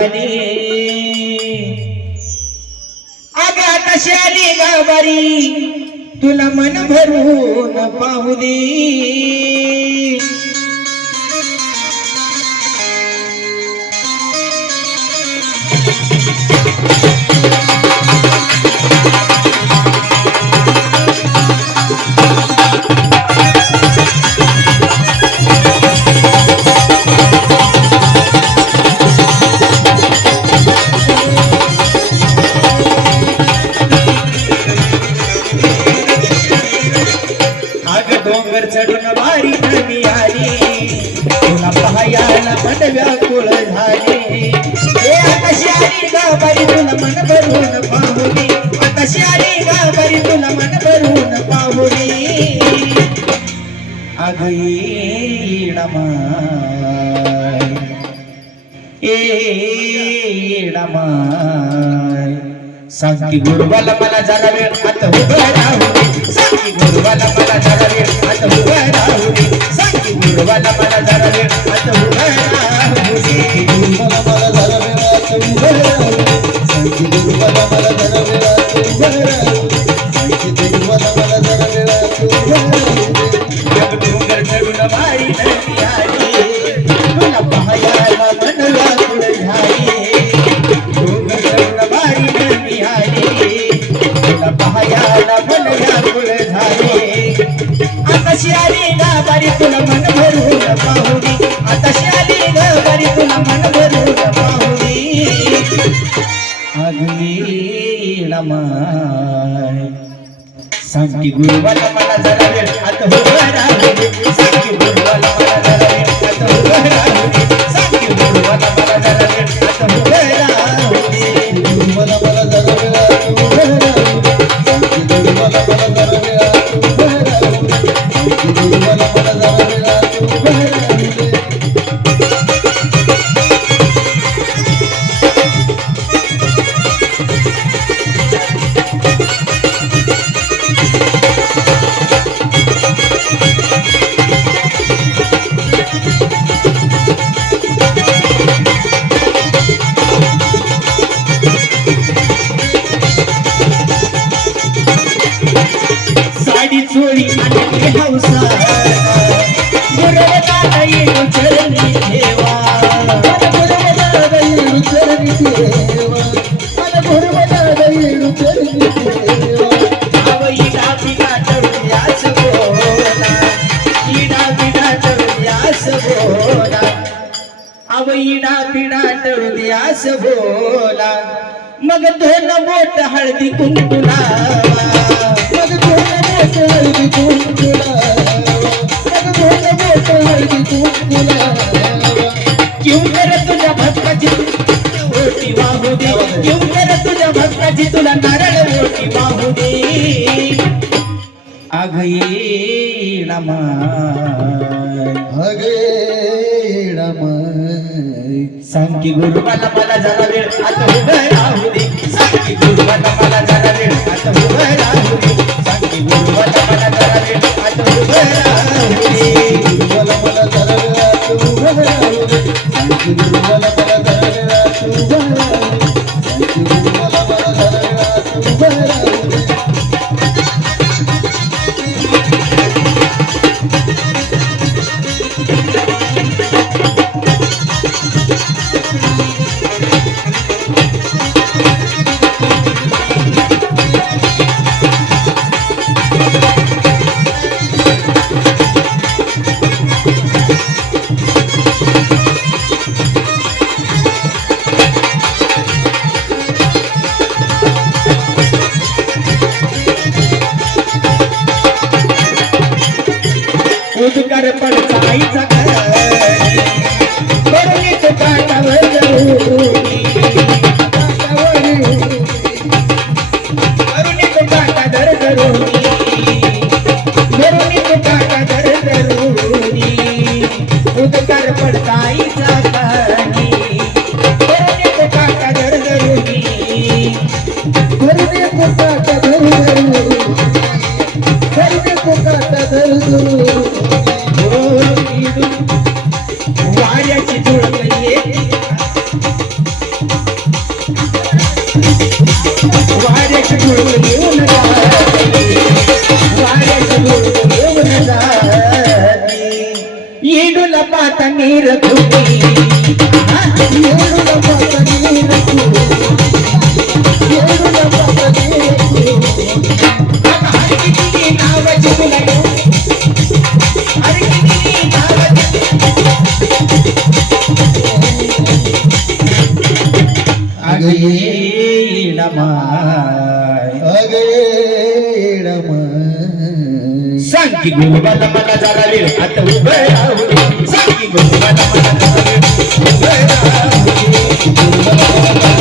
झाली अगं तशी आली गावारी तुला मन भरून पाहू दे डोंगर चढून भारी नदी आली तुला पाहायला मन व्याकुळ झाले कशी आली गावारी तुला मन भरून पाहुली कशी आली गावारी तुला मन भरून पाहुली अग येडमाय सांग की गुरुवाला मला जरा वेळ आता उभं राहू दे सांग की गुरुवाला मला जरा वेळ आता उभं राहू दे सांग की गुरुवाला मला जरा वेळ आता उभं राहू दे गुरुवाला मला जरा वेळ आता उभं राहू दे सांग की गुरुवाला मला जरा वेळ आता उभं राहू दे सांग की गुरुवाला मला जरा वेळ आता उभं राहू दे अग डोंगर चढून भारी नदी आली तुला पाहायला मन व्याकुळ झाले डोंगर चढून भारी नदी आली तुला पाहायला मन व्याकुळ झाले आताशी आली गावारी तुला मन भरून पाहुली आताशी आली गावारी तुला मन भरून पाहुली अगली येडमाय सांग की गुरुवाला मला जरा वेळ आता उभं राहू दे सांग की गुरुवाला मला जरा वेळ आता उभं राहू दे सांग की गुरुवाला मला जरा वेळ आता उभं राहू दे गुरुवाला मला जरा वेळ आता उभं राहू दे सांग की गुरुवाला मला जरा वेळ आता उभं राहू दे सांग की गुरुवाला मला जरा वेळ आता उभं राहू दे साडी चोरी आणि हौसा गुरुदादा येऊ चरणी ठेवा मला गुरुदादा येऊ चरणी ठेवा मला गुरुदादा येऊ चरणी ठेवा आवईला बिना चढूयास बोला इडा बिना चढूयास बोला आवईला बिना चढूयास बोला मग दोन बोट हळदी कुंकू लावा मग दोन बोट हळदी कुंकू लावा मग दोन बोट हळदी कुंकू लावा क्यों कर तुझ्या भक्ताची ओटी वाहू दे क्यों कर तुझ्या भक्ताची तुला नारळ ओटी वाहू दे अग येडमाय अग येडमाय सांग की गुरुवाला मला जरा वेळ आता उभं राहू दे सांग की गुरुवाला मला जरा वेळ आता उभं राहू दे सांग की गुरुवाला मला जरा वेळ आता उभं राहू दे गुरुवाला मला जरा वेळ आता उभं राहू दे सांग की गुरुवाला मला जरा वेळ आता उभं राहू दे सांग की गुरुवाला मला जरा वेळ आता उभं राहू दे उद्गार पडसाईचा करुणी तो काटावर करुणी तो काटा दर धरुणी करुणी तो काटा दर धरुणी उद्गार पडसाईचा करुणी तो काटा दर धरुणी करुणी तो काटा दर धरुणी करुणी तो काटा दर धरुणी वाऱ्याची झुळक येते पाता नीर तुटी येडूला पाता नीर तू येडूला पाता नीर तू आता हर किती नावाची तुला हर किती नावाची अगे येडा माय अगे येडा माय सांग की गुरुबाला मला जरा वेळ आता उभं राहू दे सांग की गुरुबाला मला जरा वेळ उभं राहू दे गुरुबाला मला